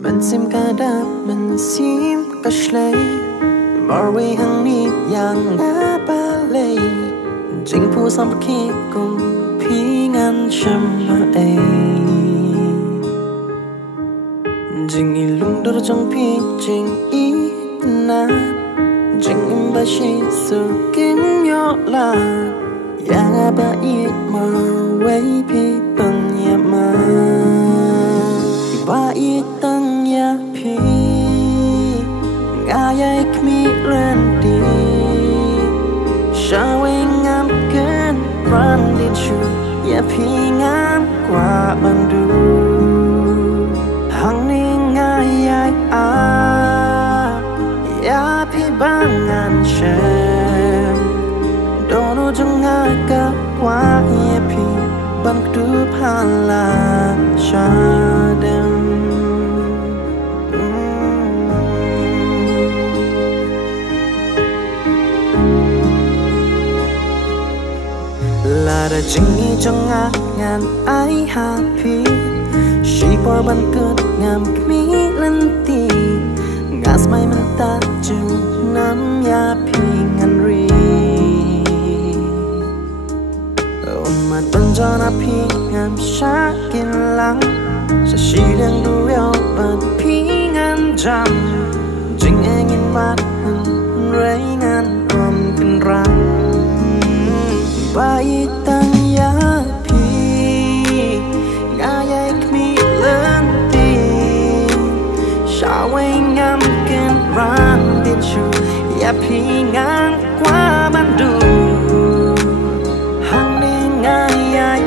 Mensim kadap mensim kashlay Marway hang ni yang nabalay Jing pu sam ki kum pingan shama ay Jing ilung dur jong pi jing I na Jing imba shi su kim yo la Yang aba it marway pi bang ya ma Ba it tang ya pi Ngayay kmi lendi Shawing am ken run din shu Ya pi ngam kwa bandu Hang ni ngayay Ya pi bangan shem Dono jeng ngaka kwa ya pi ban kdu phala shadem Là chính trong ngàn ai happy She por ban cất ngam mi lần ti Gas mai man ta chu nam ya pi ngan ri Mặt bên cho na pi ngam sha kin lang Sa shi liang du reo ban pi ngan jam Jing anh in mat hân rei ngan om kin rang Ba tang ya pi Ngayay kmi lên ti Sha wei ngam kin rang din shu Ya pi ngang qua ban du Hang ni ngayay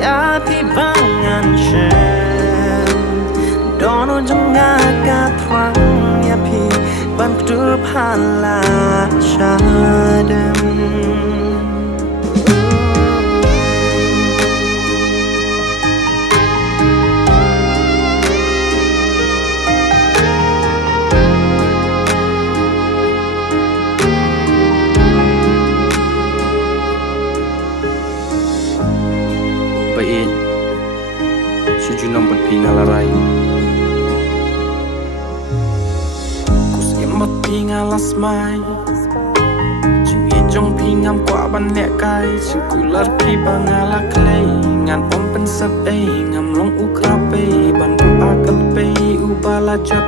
Ya pi bangan shen Dono jeng ngaka twang Ya pi ban kdu phala shadem Baik, suju nampak pingalarai. Kusim mat pingalas mai, cumi jong pingam kwa ban lek kai, sekular pi bangalak lay, ngan om pensap ngam long ukrape, ban bu akal pe ubala jat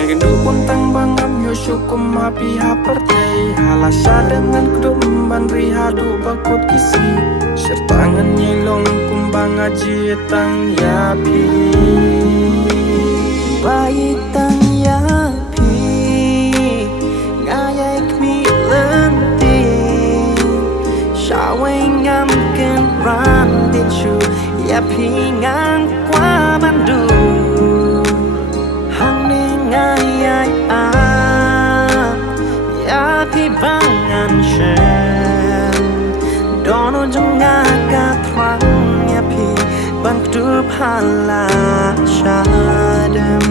Agen du untang bangam yo syukum api hapertay, halasa dengan kudum ban rihadu bakut kisi. Sertangan nyelong kumbang aji tang ya pi Baik tang ya pi Ngayay kmi lenti Shaway ngam ken rang din shu Ya pi ngang qua bandu Hang ni ngayay Ya pi bangan shen Dono jeng ngaka twang ya pi ban kdu phala shadem